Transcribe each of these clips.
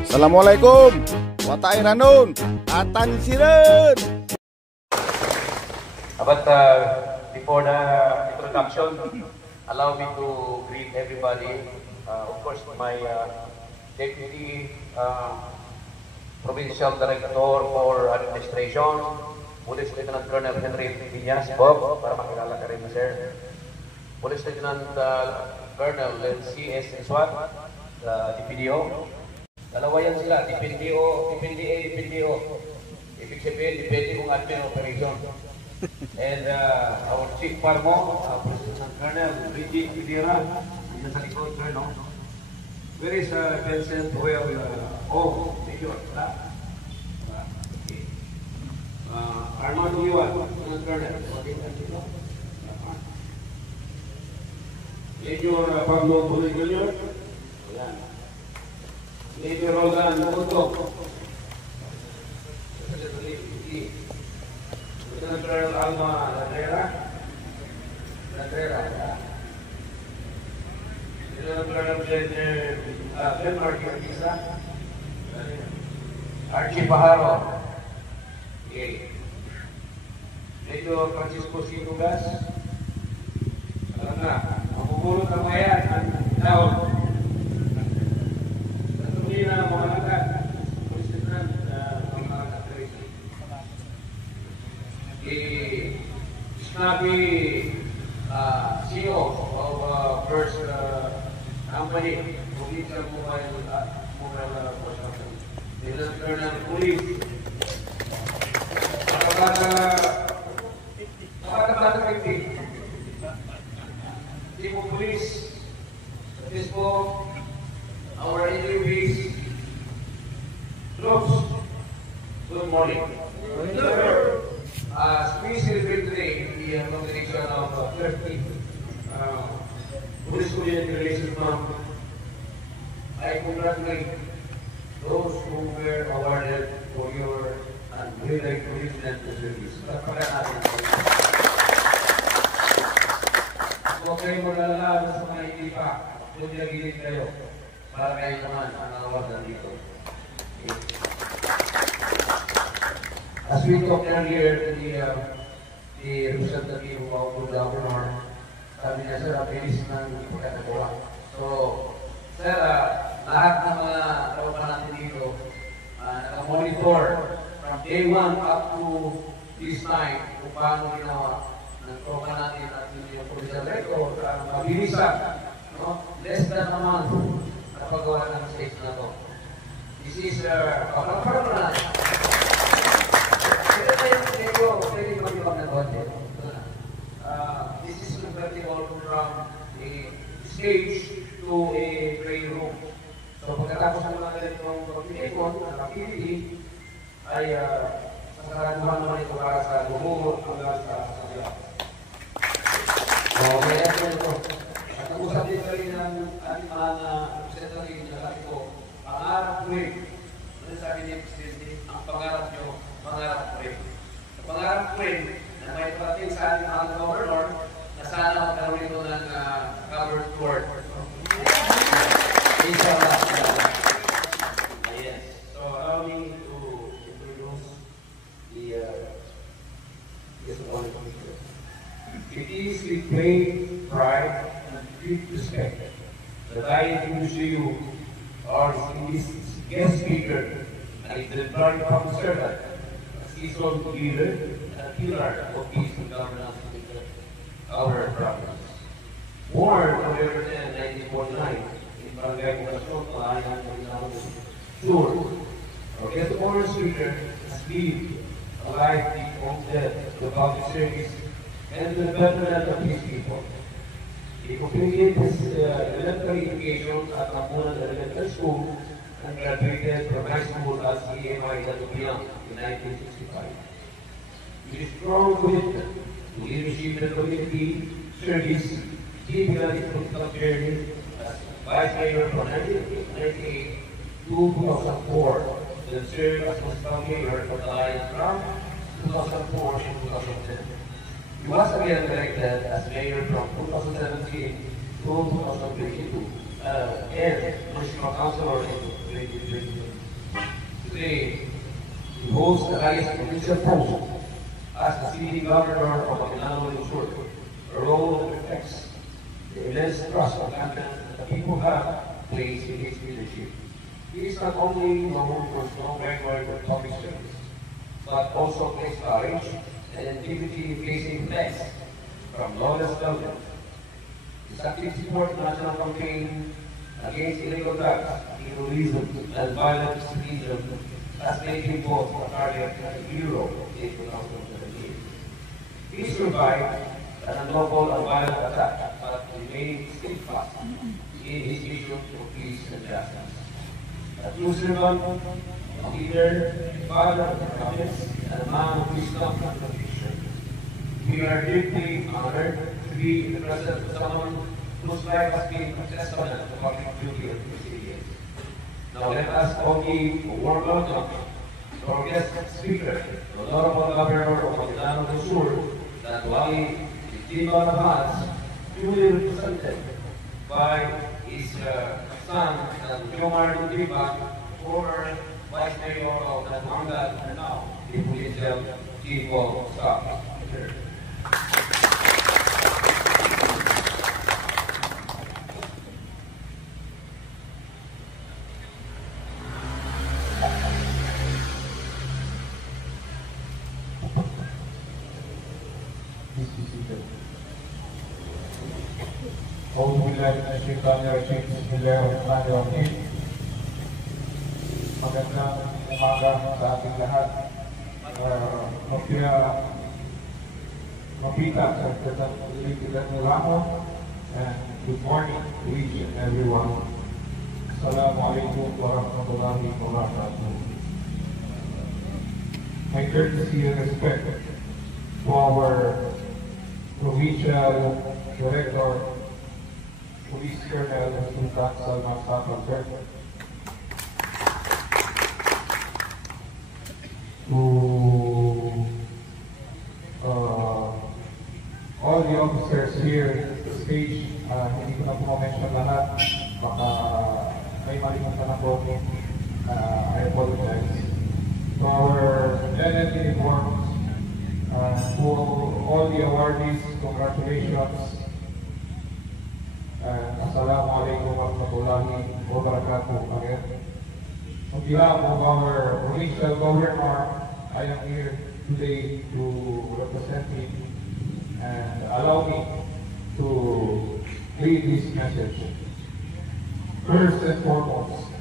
Assalamualaikum. Watay ranon. Atan siren. But before the introduction, allow me to greet everybody. Of course, my Deputy Provincial Director for Administration, Police Lieutenant Colonel Henry Viñas, Bob, para makilala ka rin, sir. Police Lieutenant Colonel C.S. Iswat, DPDO. Dalawa yan sila, DPDO, DPDO. Ibig sabihin, depende kung admin operation. And our Chief Parmo, Police Lieutenant Colonel Reggie Pidira, yan sa likod, sir, no? Where is Vincent Well? Major, wala? Okay. Armand Iwan, Lieutenant Colonel. Major Pablo Puloy Jr. Ayan. Major Rogan Mutog. Lieutenant Colonel Alma Latrera. Lieutenant Colonel Ben Marquez. Archie Pajaro. Okay. Major Francisco Sinugas. Alam na, mapupulot ang bayan ang taon. Natuloy na mga lagat. Police Lieutenant mga lagat. Snappy CEO of First Company, Provincial Mobile Construction. Lieutenant Colonel Police. Nakakabata 50. Chief of Police, this for our interviews. Troops, good morning. As we celebrate today the nomination of 30 Police Community Relations Month, I congratulate those who were awarded for your unwavering commitment to service. Huwag kayo mag-alala sa mga hindi pa. Kung nagigit kayo, para kayo naman ang awardan dito. As we talked earlier, the representative of the governor, sabi niya, sir, abilis ng ipagkakagawa. So, sir, lahat ng mga kawapan natin dito, nakamonitor from day 1 up to this time kung paano ginawa ng tropa natin at yung provincial record, mabilisan, no? Less than a month napagawa ng stage na to. This is pagkakaroon na natin. This is convertible from a stage to a training room. So pagkatapos ng mga ganitong pagpipon, ang activity ay sasaraduhan naman ito para sa lumur hanggang sa kanila. So kaya ito, at nag-usap din ka rin ng ating mga representative na sabi ko, pangarap ko rin. Ano sabi niya, ang pangarap nyo, pangarap ko rin. Pangarap ko rin na may parating sa ating mga governor na sana magkaroon ito ng covered tour. Inshallah. Yes. So allow me to introduce the it is with great pride and deep respect that I introduce to you our guest speaker and exemplary public servant, seasoned leader and pillar of peace and governance in our province. Born November 10, 1949, in Barangay Poblacion, Palayan, Maguindanao Sur, our guest honor speaker has lived a life deep of the public service and the betterment of his people. He completed his elementary education at Napunan Elementary School and graduated from high school at CMI Dalupiang in 1965. With his strong commitment to leadership and community service, he began his political journey as Vice Mayor from 1998 to 2004, then served as Municipal Mayor for the Alliance from 2004 to 2010. He was again elected as Mayor from 2017 to 2022 and Municipal Councilor in 2022. holds the highest provincial post as the city governor of Maguindanao del Sur, a role that reflects the immense trust and confidence that the people have placed in his leadership. He is not only known for strong record of public service, but also plays courage and integrity in facing threats from lawless government. His active support the national campaign against illegal drugs, terrorism, and violent extremism has made him both a target and a hero in 2017. He survived an unlawful and violent attack, but remained steadfast in his mission for peace and justice. A true servant, a leader, a father of the province, and a man of wisdom and conviction. We are deeply honored to be in the presence of someone whose life has been a testament to public duty and resilience. Now let us all give a warm welcome to our guest speaker, the Honorable Governor of Maguindanao del Sur, Wally Esteban Habas, duly represented by his son, Jomar Dutiba, former Vice Mayor of Zamboanga, and now the Provincial Chief of Staff. Bismillahirrahmanirrahim. Magandang umaga sa ating lahat. Mapita sa President Ramo, and good morning to each and everyone. Assalamualaikum warahmatullahi wabarakatuh. My courtesy and respect to our Provincial Director, Police Colonel Sultan Salman Sapal, to all the officers here at the stage. Hindi ko na po ma-mention lahat, baka may malimutan ako. I apologize. To our Lieutenant uniforms, to all the awardees, congratulations. Assalamualaikum warahmatullahi wabarakatuh again. On behalf of our provincial governor, I am here today to represent him and allow me to lead this message. First and foremost,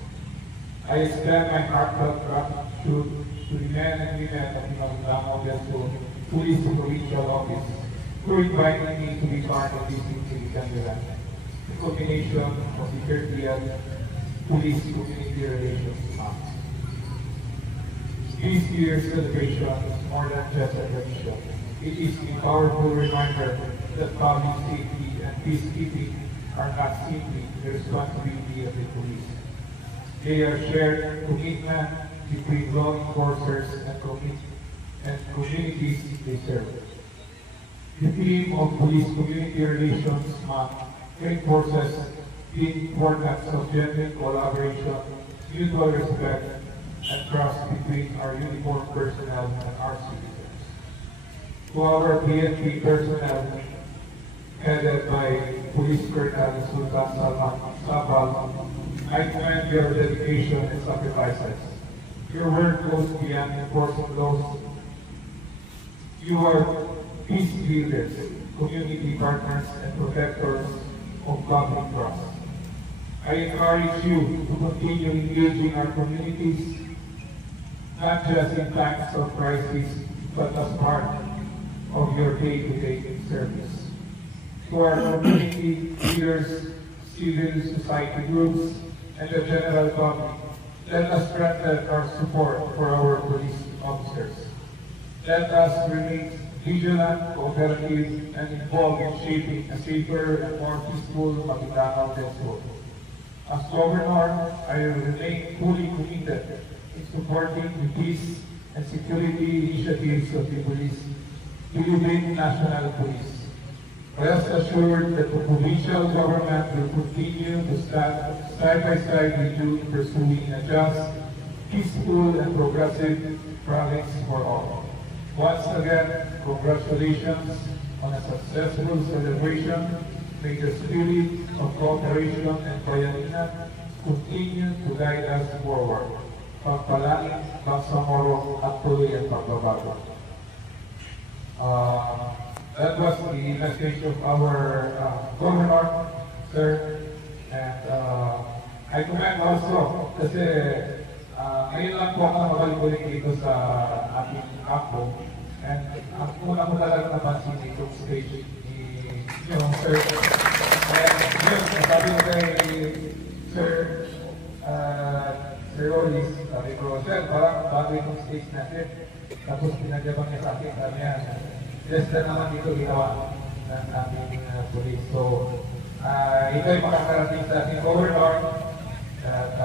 I extend my heartfelt gratitude to the men and women of Maguindanao del Sur Police Provincial Office who invited me to be part of this significant event. The combination of the 30th Police Community Relations Month. This year's celebration is more than just a tradition. It is a powerful reminder that public safety and peacekeeping are not simply the responsibility of the police. They are shared commitment between law enforcers and communities they serve. The theme of Police Community Relations Month reinforces the importance of genuine collaboration, mutual respect, and trust between our uniformed personnel and our citizens. To our PNP personnel, headed by Police Colonel Sultan Salman Sapal, I commend your dedication and sacrifices. Your work goes beyond enforcing laws. You are peace builders, community partners, and protectors of public trust. I encourage you to continue engaging our communities, not just in times of crisis, but as part of your day-to-day service. To our community leaders, civil society groups, and the general public, let us strengthen our support for our police officers. Let us remain vigilant, cooperative, and involved in shaping a safer and more peaceful Maguindanao del Sur. As Governor, I remain fully committed in supporting the peace and security initiatives of the police, Philippine National Police. Rest assured that the provincial government will continue to stand side by side with you in pursuing a just, peaceful and progressive province for all. Once again, congratulations on a successful celebration. May the spirit of cooperation and bayanina continue to guide us forward. Pagpalain, Bangsamoro at tuloy ang pagbabago. That was the message of our governor, sir, and I commend also kasi ngayon lang po ako mabalik-balik dito sa ating akbo, and ang una ko talaga napansin itong stage ni sir, and yun, sabi ko kay sir Rolis, sabi ko, sir, parang bago itong stage natin, tapos pinagyabang niya sa akin, sabi niya, yes na naman dito ginawa ng aming police. So, ito ay makakarating sa ating governor at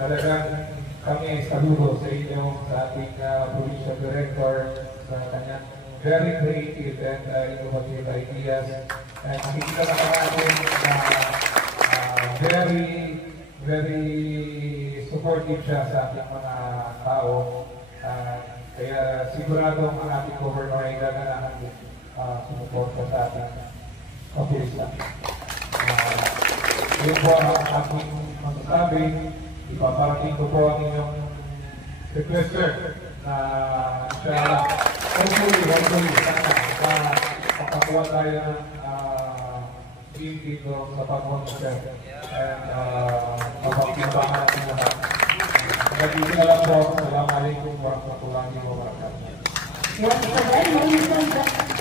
talagang kami saludo sa inyo, sa ating provincial director, sa kanyang very creative and innovative ideas. And nakikita na natin na very supportive siya sa ating mga tao. Kaya sigurado ang ating governor ay gaganahan din sumuporta sa ating kapilisya. Yun po ang aking masasabi. Ipaparating ko po ang inyong requester na siya hopefully sana makakuha tayo ng team dito sa pag-monitor and mapagpintahan natin lahat. Nagiging na lang po. Assalamualaikum warahmatullahi wabarakatuh. Once again, ladies and gentlemen,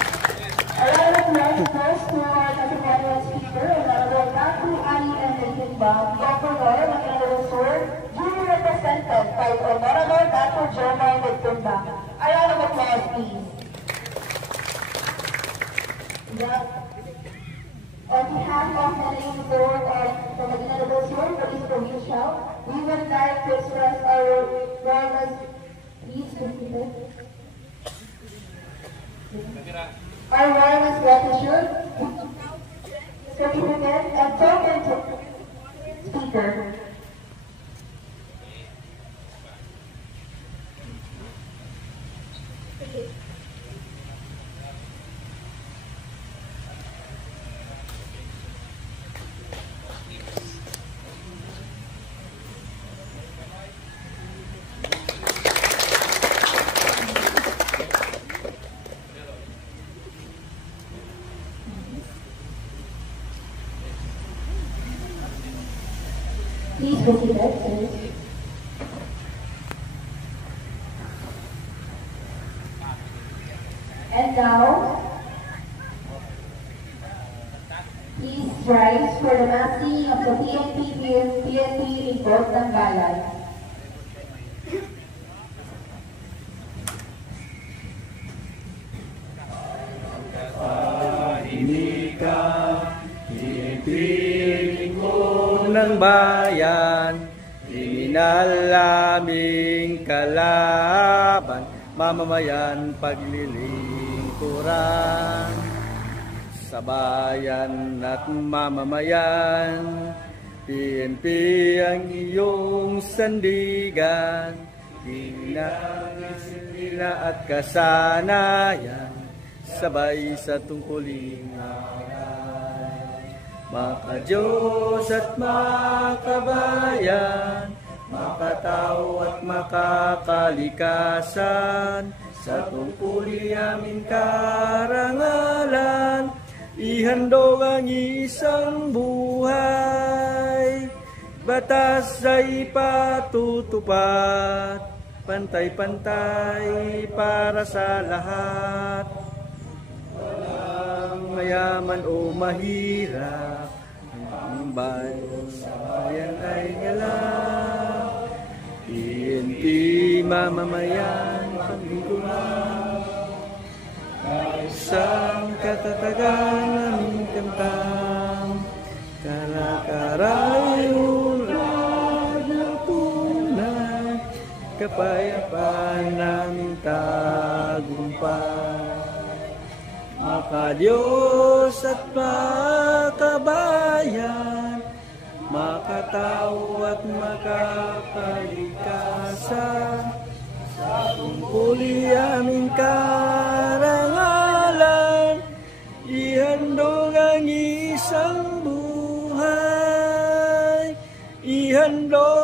a round of applause to our Category Speaker, Honorable Tatu Ali and Lehinba, Governor ng Ilocos Sur, duly represented by Honorable Tatu Jomar Lehinba. A round of applause, please. On behalf of the Ilocos Sur from the Ilocos Sur Police Provincial, we would like to express our warmest gratitude, certificate, and token to Speaker. Please go to that, sir. And now, please rise for the massing of the PNP report ng bayan. Ng bayan, kriminal aming kalaban, mamamayan paglilingkuran. Sa bayan at mamamayan, PNP ang iyong sandigan, dinasila at kasanayan, sabay sa tungkulin maka-Diyos at makabayan, makatao at makakalikasan, sa tungkuli aming karangalan, ihandog ang isang buhay. Batas ay patutupad, pantay-pantay para sa lahat. Walang mayaman o mahirap, ang bayan ay galak. PNP mamamayan paglingkuran, isang katatagan aming kantang, kalakaray ulan ng tunay, kapayapaan naming tagumpay. Maka-Diyos at makabayan, makatao at makakalikasan. Sa tungkoli aming karangalan, ihandog ang isang buhay, ihandog